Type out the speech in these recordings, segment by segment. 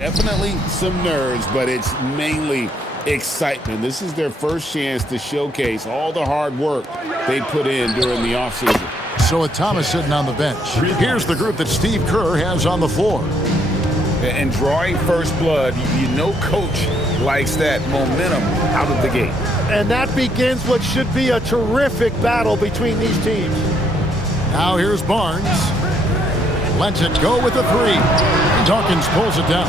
Definitely some nerves, but it's mainly excitement. This is their first chance to showcase all the hard work they put in during the offseason. So with Thomas sitting on the bench, here's the group that Steve Kerr has on the floor. And drawing first blood, you know coach likes that momentum out of the gate. And that begins what should be a terrific battle between these teams. Now here's Barnes. Lets it go with the three. Dawkins pulls it down.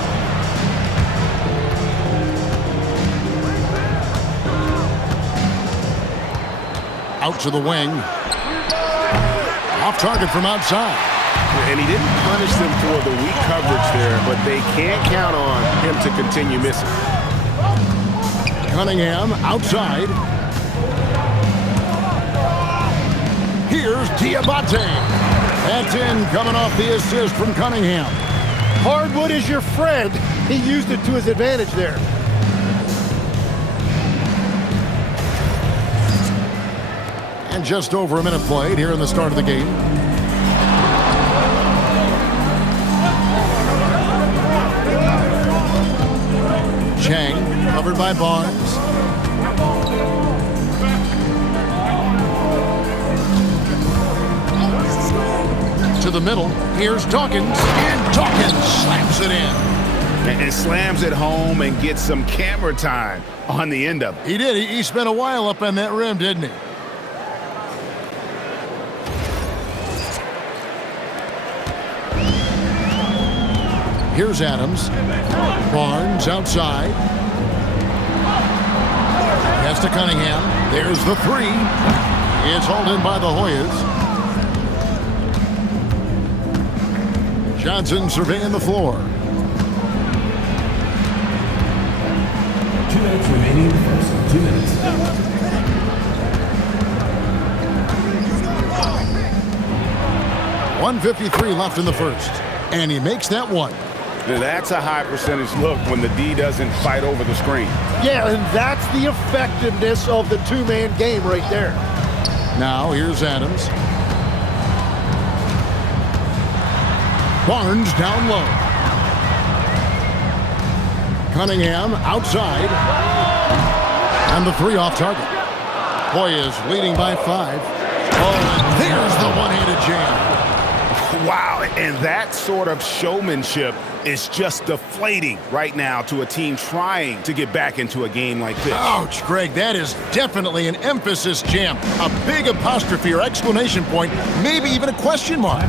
Out to the wing. Off target from outside. And he didn't punish them for the weak coverage there, but they can't count on him to continue missing. Cunningham outside. Here's Diabate. That's in, coming off the assist from Cunningham. Hardwood is your friend. He used it to his advantage there. And just over a minute played here in the start of the game. Chang, covered by Barnes. To the middle, here's Dawkins, and Dawkins slams it in. And slams it home and gets some camera time on the end of it. He did. He spent a while up on that rim, didn't he? Here's Adams. Barnes outside. Pass to Cunningham. There's the three. It's hauled in by the Hoyas. Johnson surveying the floor. 2 minutes remaining in the first. 2 minutes. .153 left in the first. And he makes that one. Now that's a high percentage look when the D doesn't fight over the screen. Yeah, and that's the effectiveness of the two-man game right there. Now here's Adams. Barnes down low. Cunningham outside. And the three off target. Hoyas leading by 5. Oh, there's the one-handed jam. Wow, and that sort of showmanship is just deflating right now to a team trying to get back into a game like this. Ouch, Greg, that is definitely an emphasis jam. A big apostrophe or exclamation point, maybe even a question mark.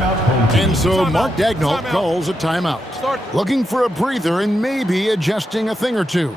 And so Mark Daigneault calls a timeout. Looking for a breather and maybe adjusting a thing or two.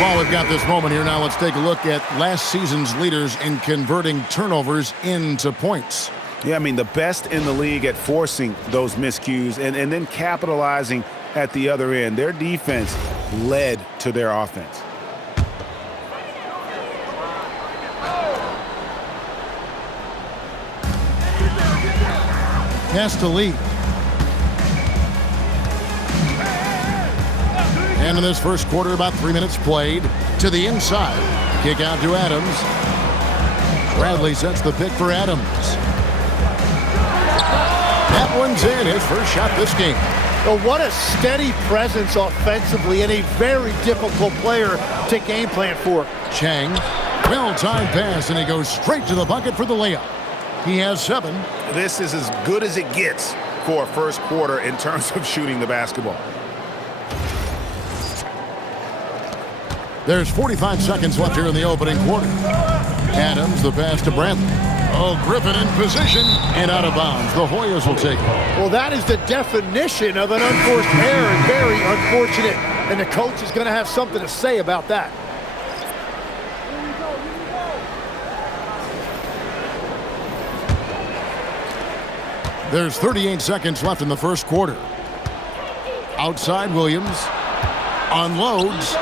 While we've got this moment here now, let's take a look at last season's leaders in converting turnovers into points. Yeah, I mean, the best in the league at forcing those miscues and then capitalizing at the other end. Their defense led to their offense. Has to lead. And in this first quarter, about 3 minutes played. To the inside. Kick out to Adams. Bradley sets the pick for Adams. That one's in. His first shot this game. Well, what a steady presence offensively and a very difficult player to game plan for. Chang. Well-timed pass, and he goes straight to the bucket for the layup. He has 7. This is as good as it gets for a first quarter in terms of shooting the basketball. There's 45 seconds left here in the opening quarter. Adams, the pass to Bradley. Oh, Griffin in position and out of bounds. The Hoyas will take it. Well, that is the definition of an unforced error and very unfortunate. And the coach is going to have something to say about that. There's 38 seconds left in the first quarter. Outside Williams. Unloads.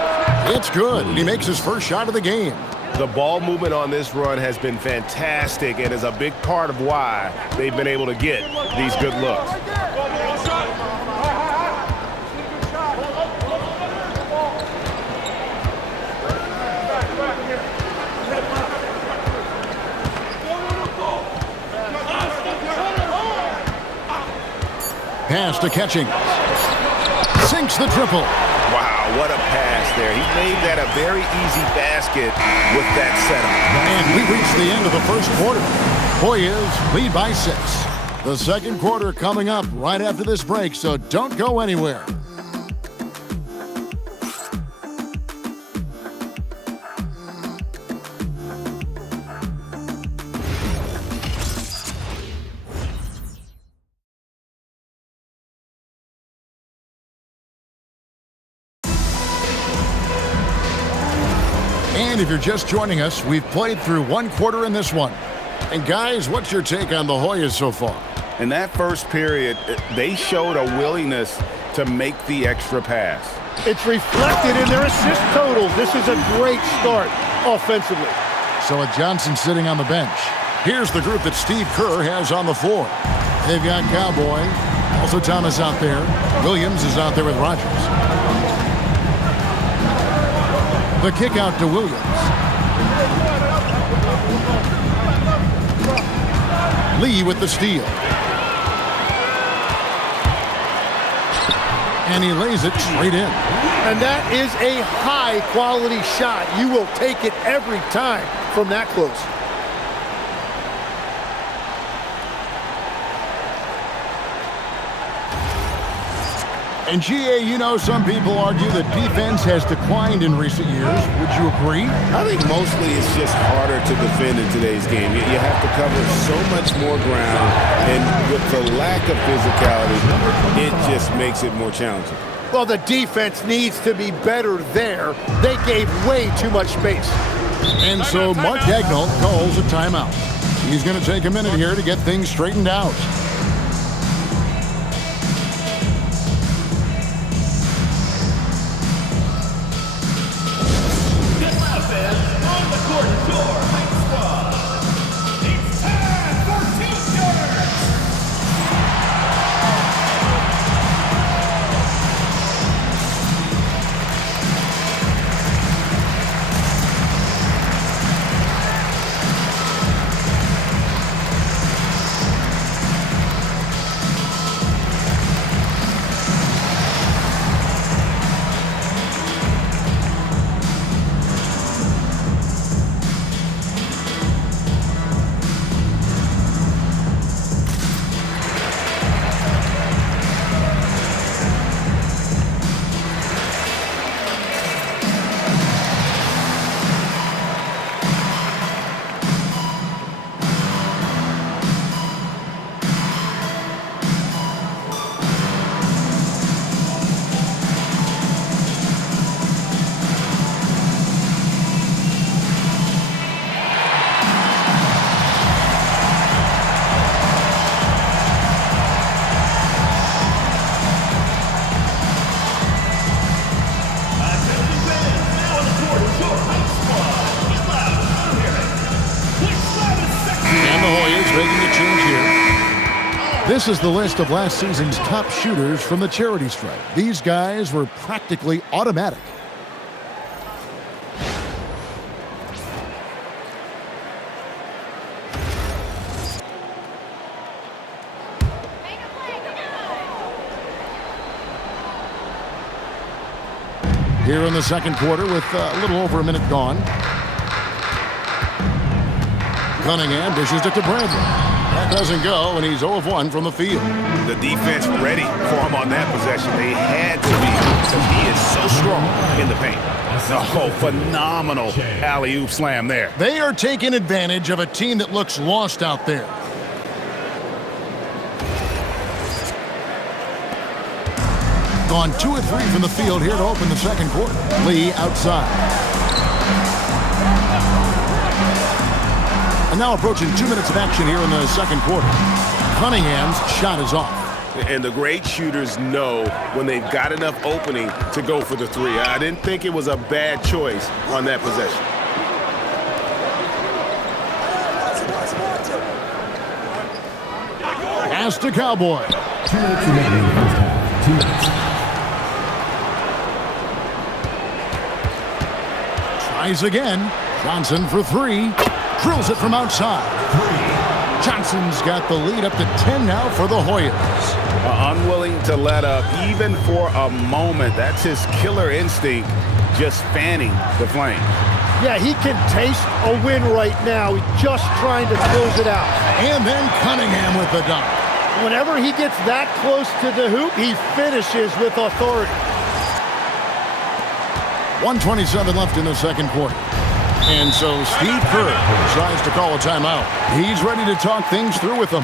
It's good. He makes his first shot of the game. The ball movement on this run has been fantastic and is a big part of why they've been able to get these good looks. Pass to Catching. Sinks the triple. Wow, what a pass there. He made that a very easy basket with that setup. And we reach the end of the first quarter. Hoyas lead by 6. The second quarter coming up right after this break, so don't go anywhere. And if you're just joining us, we've played through one quarter in this one. And guys, what's your take on the Hoyas so far? In that first period, they showed a willingness to make the extra pass. It's reflected in their assist totals. This is a great start offensively. So with Johnson sitting on the bench, here's the group that Steve Kerr has on the floor. They've got Cowboy, also Thomas out there. Williams is out there with Rogers. The kick out to Williams. Lee with the steal. And he lays it straight in. And that is a high-quality shot. You will take it every time from that close. And GA, you know, some people argue that defense has declined in recent years. Would you agree? I think mostly it's just harder to defend in today's game. You have to cover so much more ground, and with the lack of physicality, it just makes it more challenging. Well, the defense needs to be better there. They gave way too much space. And so Mark Daigneault calls a timeout. He's going to take a minute here to get things straightened out. This is the list of last season's top shooters from the charity stripe. These guys were practically automatic. Here in the second quarter with a little over a minute gone. Cunningham dishes it to Bradley. That doesn't go, and he's 0 of 1 from the field. The defense ready for him on that possession. They had to be, because he is so strong in the paint. Oh, phenomenal alley-oop slam there. They are taking advantage of a team that looks lost out there. Gone 2 of 3 from the field here to open the second quarter. Lee outside. And now approaching 2 minutes of action here in the second quarter. Cunningham's shot is off. And the great shooters know when they've got enough opening to go for the three. I didn't think it was a bad choice on that possession. Pass to Cowboy. 2 minutes remaining in the first half. 2 minutes. Tries again. Johnson for 3. Drills it from outside. Johnson's got the lead up to 10 now for the Hoyas. Unwilling to let up even for a moment. That's his killer instinct, just fanning the flame. Yeah, he can taste a win right now. He's just trying to close it out. And then Cunningham with the dunk. Whenever he gets that close to the hoop, he finishes with authority. 1:27 left in the second quarter. And so Steve Kerr decides to call a timeout. He's ready to talk things through with them.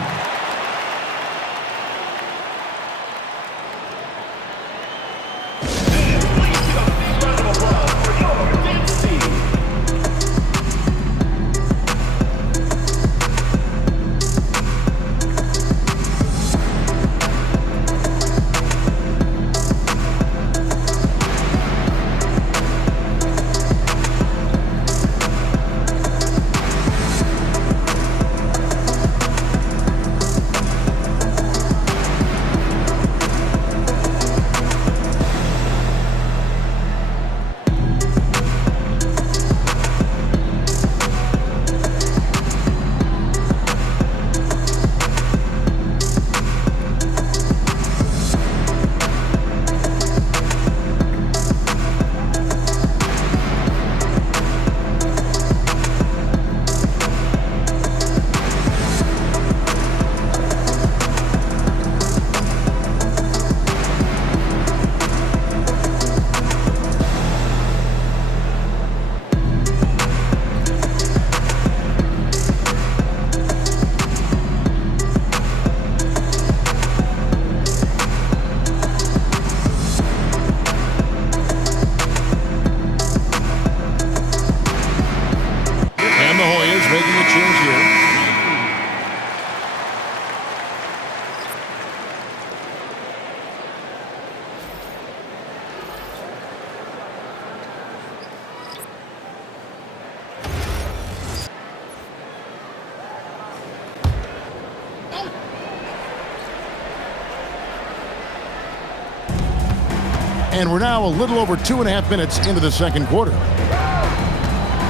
And we're now a little over 2.5 minutes into the second quarter.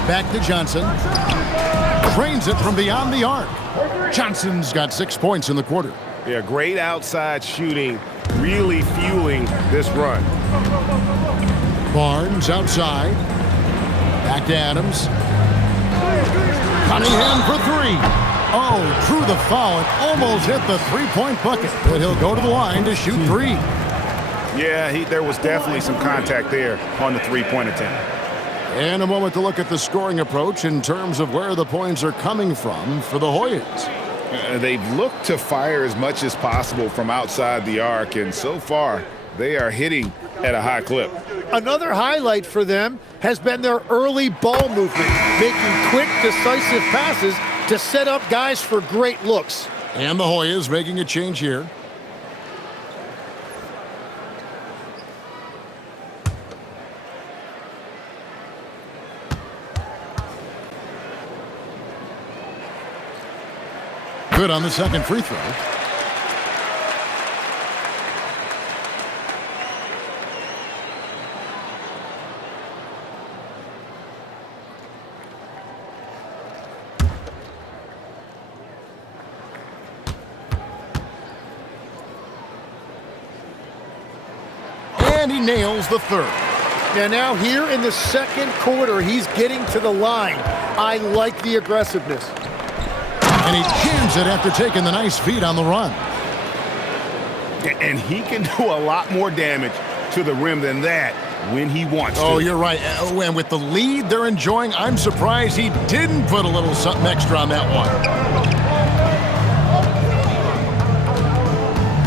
Back to Johnson. Trains it from beyond the arc. Johnson's got 6 points in the quarter. Yeah, great outside shooting, really fueling this run. Barnes outside. Back to Adams. Cunningham for 3. Oh, drew the foul and almost hit the three-point bucket. But he'll go to the line to shoot 3. Yeah, there was definitely some contact there on the three-point attempt. And a moment to look at the scoring approach in terms of where the points are coming from for the Hoyas. They've looked to fire as much as possible from outside the arc, and so far they are hitting at a high clip. Another highlight for them has been their early ball movement, making quick, decisive passes to set up guys for great looks. And the Hoyas making a change here. Good on the second free throw. and he nails the third. And now here in the second quarter, he's getting to the line. I like the aggressiveness. And he jams it after taking the nice feed on the run. And he can do a lot more damage to the rim than that when he wants to. Oh, you're right. And with the lead they're enjoying, I'm surprised he didn't put a little something extra on that one.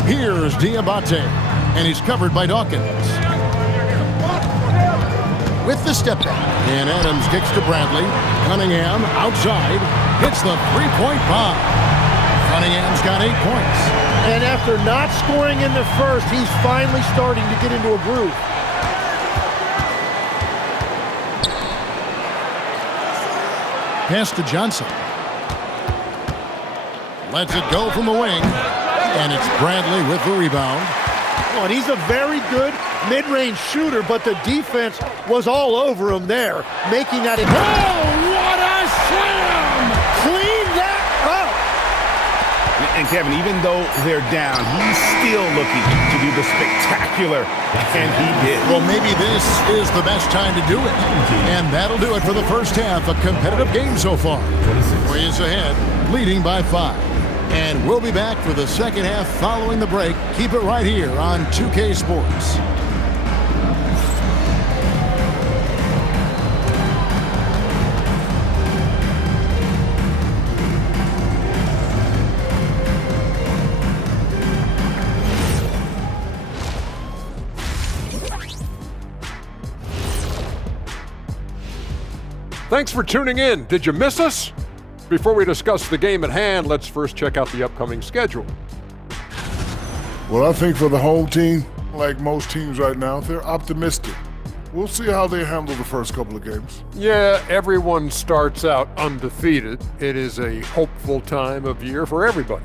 Here's Diabate, and he's covered by Dawkins. With the step back. And Adams kicks to Bradley. Cunningham outside. Hits the three-point bomb. Cunningham's got 8 points. And after not scoring in the first, he's finally starting to get into a groove. Pass to Johnson. Lets it go from the wing. And it's Bradley with the rebound. Oh, and he's a very good mid-range shooter, but the defense was all over him there, making that... Oh, what a slam! Clean that up! And Kevin, even though they're down, he's still looking to do the spectacular, and he did. Well, maybe this is the best time to do it. And that'll do it for the first half. A competitive game so far. Warriors ahead, leading by 5. And we'll be back for the second half following the break. Keep it right here on 2K Sports. Thanks for tuning in. Did you miss us? Before we discuss the game at hand, let's first check out the upcoming schedule. Well, I think for the home team, like most teams right now, they're optimistic. We'll see how they handle the first couple of games. Yeah, everyone starts out undefeated. It is a hopeful time of year for everybody.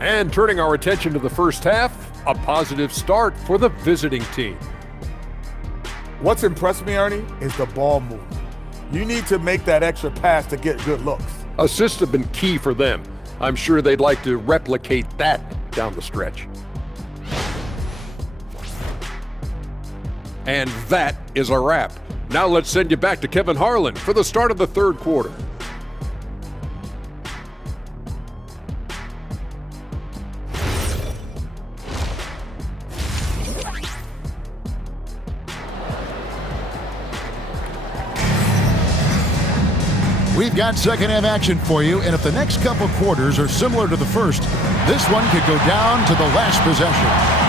And turning our attention to the first half, a positive start for the visiting team. What's impressed me, Ernie, is the ball movement. You need to make that extra pass to get good looks. Assists have been key for them. I'm sure they'd like to replicate that down the stretch. And that is a wrap. Now let's send you back to Kevin Harlan for the start of the third quarter. We've got second half action for you, and if the next couple quarters are similar to the first, this one could go down to the last possession.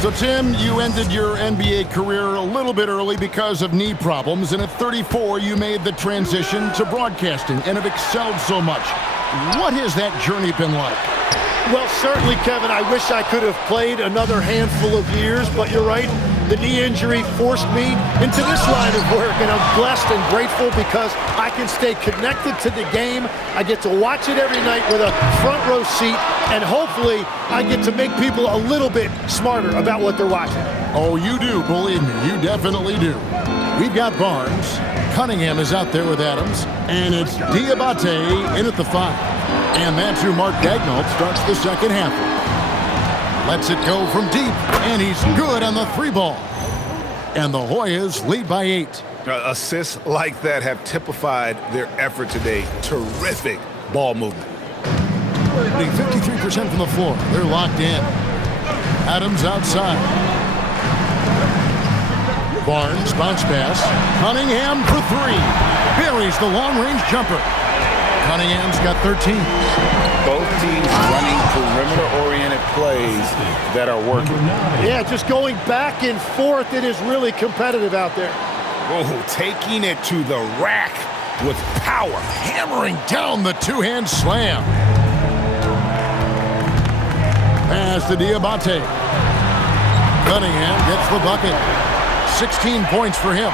So, Tim, you ended your NBA career a little bit early because of knee problems, and at 34, you made the transition to broadcasting and have excelled so much. What has that journey been like? Well, certainly, Kevin, I wish I could have played another handful of years, but you're right. The knee injury forced me into this line of work, and I'm blessed and grateful because I can stay connected to the game. I get to watch it every night with a front row seat, and hopefully I get to make people a little bit smarter about what they're watching. Oh, you do, believe me, you definitely do. We've got Barnes. Cunningham is out there with Adams, and it's Diabate in at the 5. And that's who Mark Daigneault starts the second half with. Lets it go from deep, and he's good on the 3-ball. And the Hoyas lead by 8. Assists like that have typified their effort today. Terrific ball movement. 53% from the floor. They're locked in. Adams outside. Barnes, bounce pass. Cunningham for 3. Buries the long-range jumper. Cunningham's got 13. Both teams running perimeter-oriented plays that are working. Yeah, just going back and forth. It is really competitive out there. Oh, taking it to the rack with power. Hammering down the two-hand slam. Pass to Diabate. Cunningham gets the bucket. 16 points for him.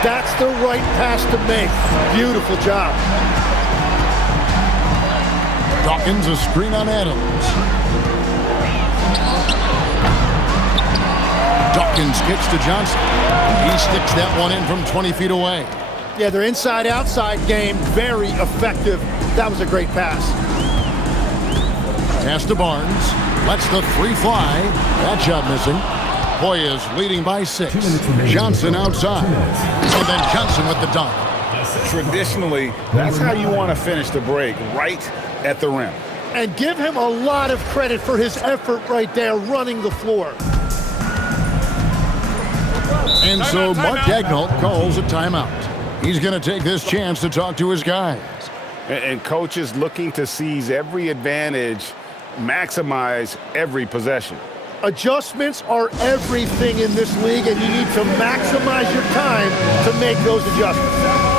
That's the right pass to make. Beautiful job. Dawkins, a screen on Adams. Dawkins kicks to Johnson. He sticks that one in from 20 feet away. Yeah, their inside-outside game, very effective. That was a great pass. Pass to Barnes. Lets the three fly. That shot missing. Hoyas leading by 6. Johnson outside. And then Johnson with the dunk. Traditionally, that's how you want to finish the break, right at the rim. And give him a lot of credit for his effort right there running the floor. And so Mark Daigneault calls a timeout. He's going to take this chance to talk to his guys. And coach is looking to seize every advantage, maximize every possession. Adjustments are everything in this league, and you need to maximize your time to make those adjustments.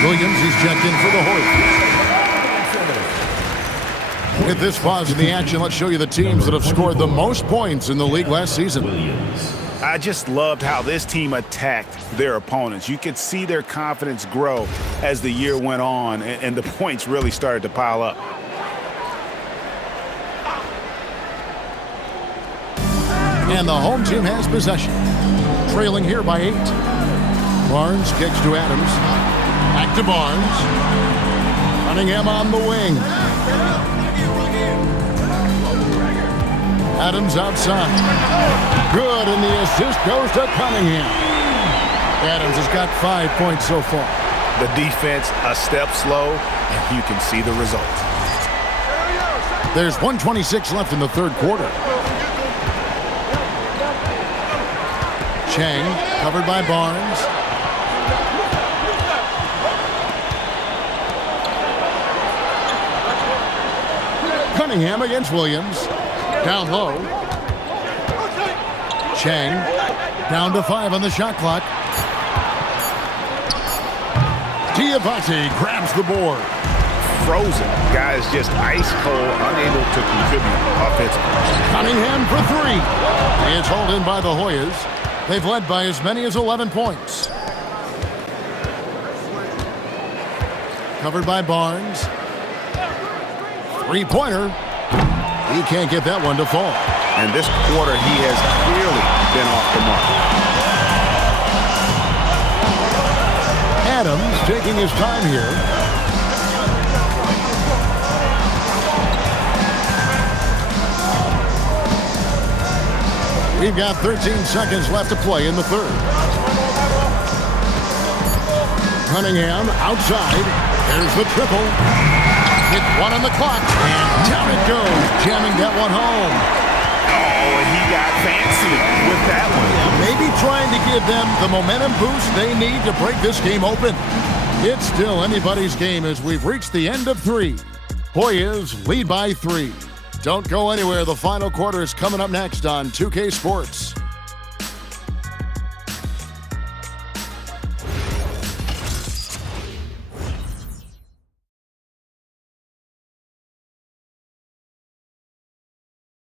Williams is checked in for the Hoyas. With this pause in the action, let's show you the teams that have scored the most points in the league last season. I just loved how this team attacked their opponents. You could see their confidence grow as the year went on, and the points really started to pile up. And the home team has possession. Trailing here by 8. Barnes kicks to Adams. Back to Barnes. Cunningham on the wing. Adams outside. Good, and the assist goes to Cunningham. Adams has got 5 points so far. The defense a step slow, and you can see the result. There's 1:26 left in the third quarter. Chang, covered by Barnes. Cunningham against Williams. Down low. Chang, down to 5 on the shot clock. Diabate grabs the board. Frozen. Guys just ice cold, unable to contribute offensively. Cunningham for 3. It's hauled in by the Hoyas. They've led by as many as 11 points. Covered by Barnes. Three-pointer. He can't get that one to fall. And this quarter, he has clearly been off the mark. Adams taking his time here. We've got 13 seconds left to play in the third. Cunningham outside. There's the triple. With 1 on the clock. And down it goes. Jamming that one home. Oh, he got fancy with that one. Maybe trying to give them the momentum boost they need to break this game open. It's still anybody's game as we've reached the end of 3. Hoyas lead by 3. Don't go anywhere. The final quarter is coming up next on 2K Sports.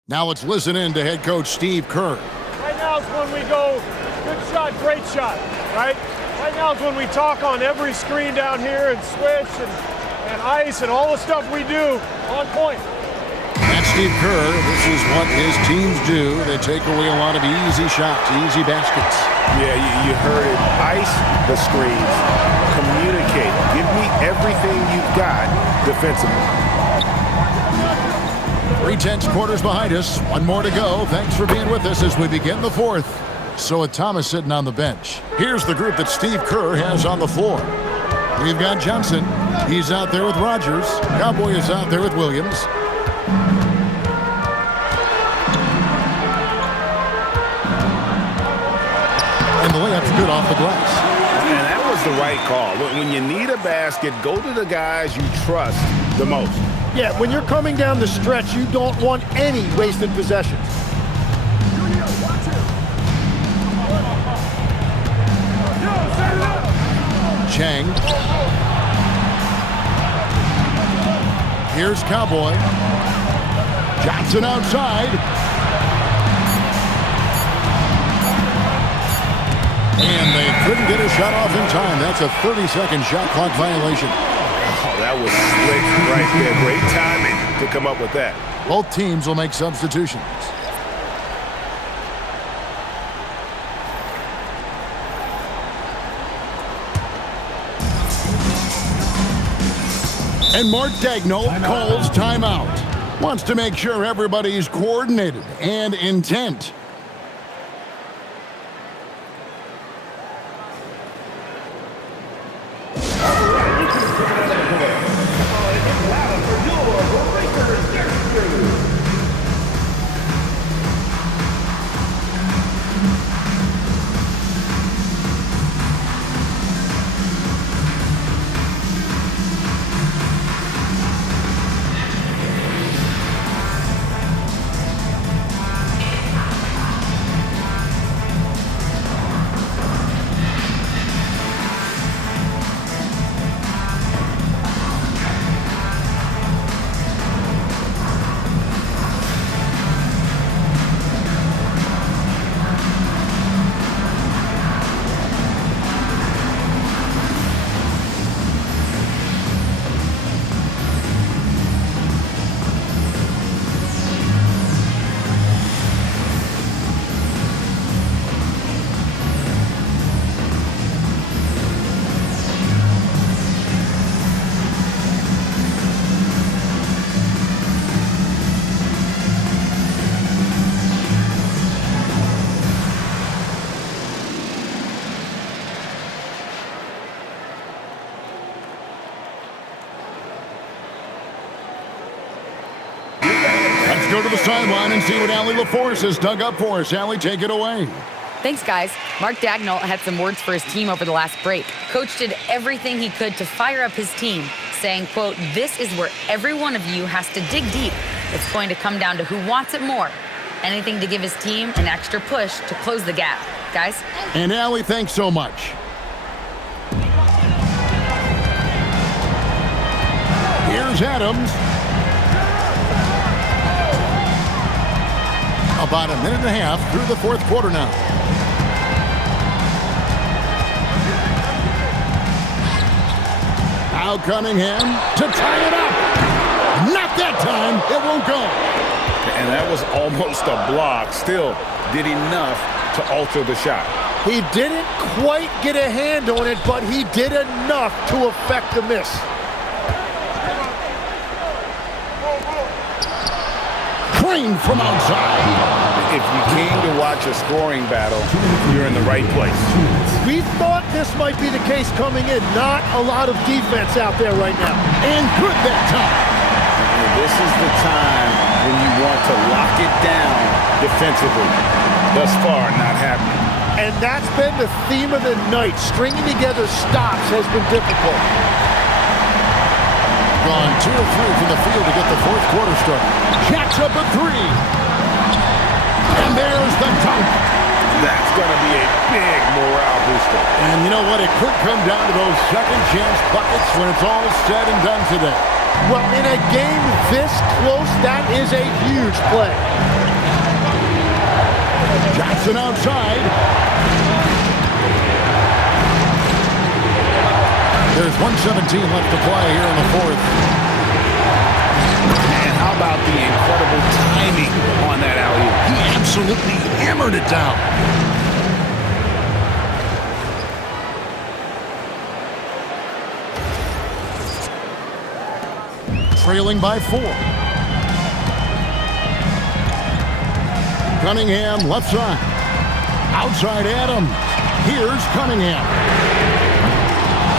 Now let's listen in to head coach Steve Kerr. Right now is when we go, good shot, great shot, right? Right now is when we talk on every screen down here and switch and ice and all the stuff we do on point. That's Steve Kerr, this is what his teams do. They take away a lot of easy shots, easy baskets. Yeah, you heard it. Ice the screens. Communicate. Give me everything you've got defensively. 3/10 quarters behind us. One more to go. Thanks for being with us as we begin the fourth. So with Thomas sitting on the bench, here's the group that Steve Kerr has on the floor. We've got Johnson. He's out there with Rogers. Cowboy is out there with Williams. And the layup's good off the glass. And that was the right call. When you need a basket, go to the guys you trust the most. Yeah, when you're coming down the stretch, you don't want any wasted possessions. Chang. Here's Cowboy. Johnson outside. And they couldn't get a shot off in time. That's a 30-second shot clock violation. Oh, that was slick right there. Great timing to come up with that. Both teams will make substitutions. And Mark Daigneault calls timeout. Wants to make sure everybody's coordinated and intent. Go to the sideline and see what Allie LaForce has dug up for us. Allie, take it away. Thanks, guys. Mark Daigneault had some words for his team over the last break. Coach did everything he could to fire up his team, saying, quote, "This is where every one of you has to dig deep. It's going to come down to who wants it more. Anything to give his team an extra push to close the gap." Guys? And Allie, thanks so much. Here's Adams. About a minute and a half through the fourth quarter now. Now Cunningham to tie it up. Not that time. It won't go. And that was almost a block. Still did enough to alter the shot. He didn't quite get a hand on it, but he did enough to affect the miss. Crane from outside. If you came to watch a scoring battle, you're in the right place. We thought this might be the case coming in. Not a lot of defense out there right now. And good that time. And this is the time when you want to lock it down defensively. Thus far, not happening. And that's been the theme of the night. Stringing together stops has been difficult. Gone 2 of 3 from the field to get the fourth quarter started. Jacks up a 3. And there's the dunk. That's going to be a big morale booster. And you know what? It could come down to those second chance buckets when it's all said and done today. Well, in a game this close, that is a huge play. Johnson outside. There's 1:17 left to play here in the fourth. And how about the incredible timing on that alley-oop? He absolutely hammered it down. Trailing by 4. Cunningham left side. Outside Adams. Here's Cunningham.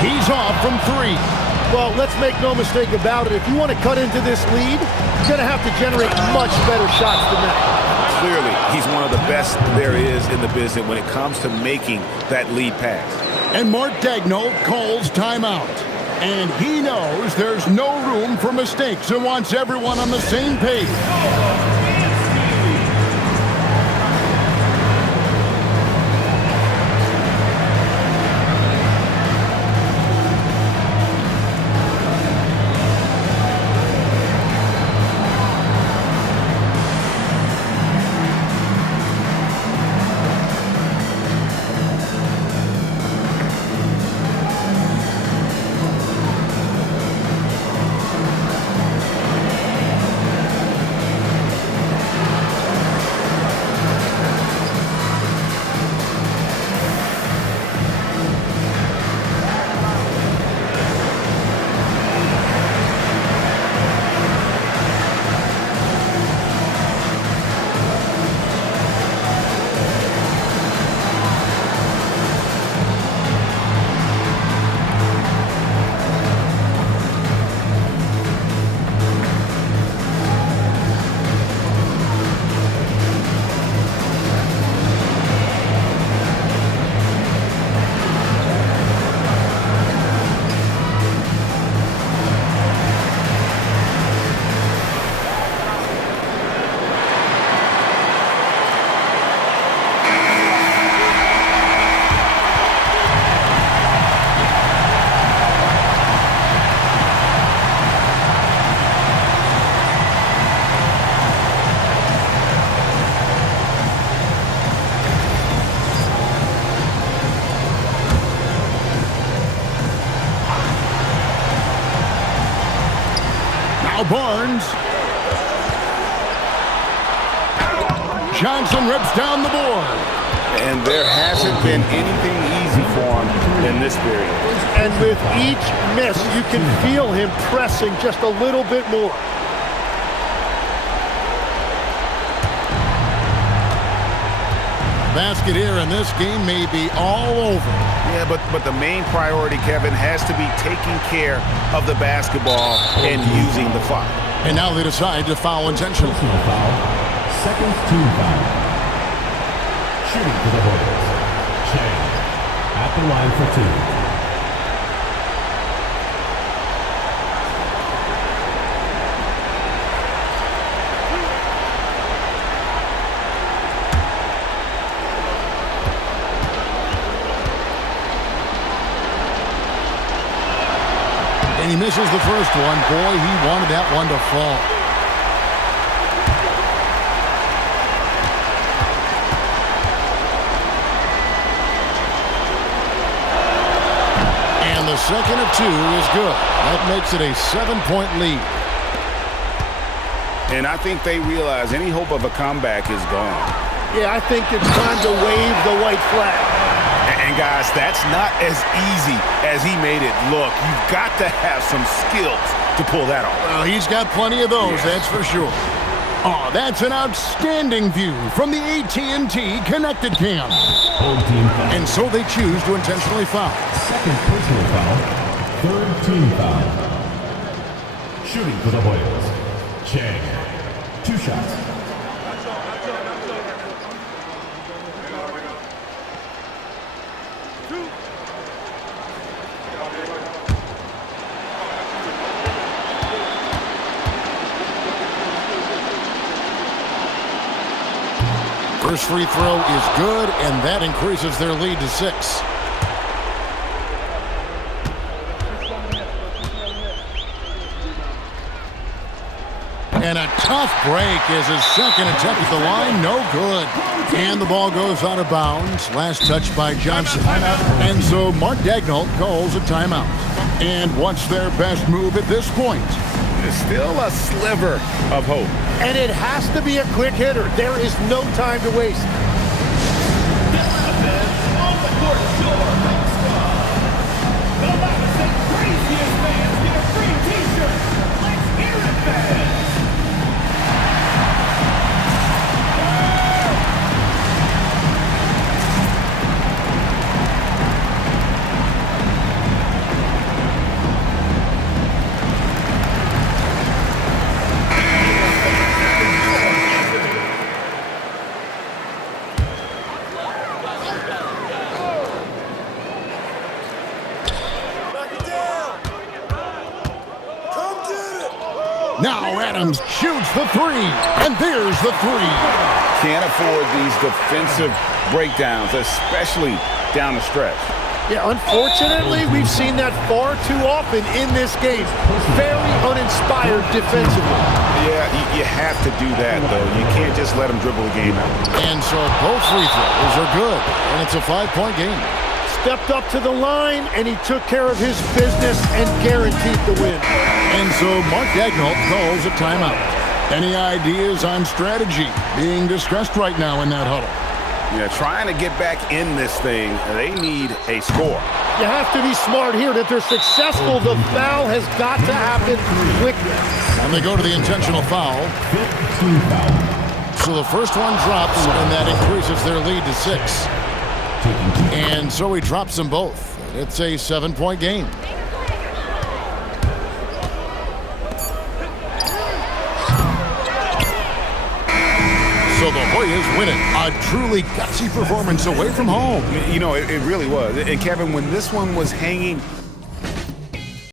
He's off from 3. Well, let's make no mistake about it. If you want to cut into this lead, you're going to have to generate much better shots than that. Clearly, he's one of the best there is in the business when it comes to making that lead pass. And Mark Daigneault calls timeout. And he knows there's no room for mistakes and wants everyone on the same page. Barnes. Johnson rips down the board. And there hasn't been anything easy for him in this period. And with each miss, you can feel him pressing just a little bit more. Basket here in this game may be all over. Yeah, but the main priority, Kevin, has to be taking care of the basketball and using the foul. And now they decide to foul intentionally. Foul. Second team foul. Shooting for the Warriors. Chang at the line for 2. And he misses the first one. Boy, he wanted that one to fall. And the second of 2 is good. That makes it a 7-point lead. And I think they realize any hope of a comeback is gone. Yeah, I think it's time to wave the white flag. And guys, that's not as easy as he made it look. You've got to have some skills to pull that off. Well, he's got plenty of those, that's for sure. Oh, that's an outstanding view from the AT&T Connected Cam. And so they choose to intentionally foul. Second personal foul. Third team foul. Shooting for the Warriors. Chang. 2 shots. First free throw is good, and that increases their lead to 6. And a tough break is his second attempt at the line. No good. And the ball goes out of bounds. Last touch by Johnson. And so Mark Daigneault calls a timeout. And what's their best move at this point? Still a sliver of hope. And it has to be a quick hitter. There is no time to waste. Now Adams shoots the three, and there's the three. Can't afford these defensive breakdowns, especially down the stretch. Yeah, unfortunately, we've seen that far too often in this game. Very uninspired defensively. Yeah, you have to do that, though. You can't just let them dribble the game out. And so both free throws are good, and it's a 5-point game. Stepped up to the line, and he took care of his business and guaranteed the win. And so Mark Daigneault calls a timeout. Any ideas on strategy being discussed right now in that huddle? Yeah, trying to get back in this thing, they need a score. You have to be smart here. If they're successful, the foul has got to happen quickly. And they go to the intentional foul. So the first one drops, and that increases their lead to 6. And so he drops them both. It's a 7-point game. So the Hoyas win it. A truly gutsy performance away from home. You know, it really was. And Kevin, when this one was hanging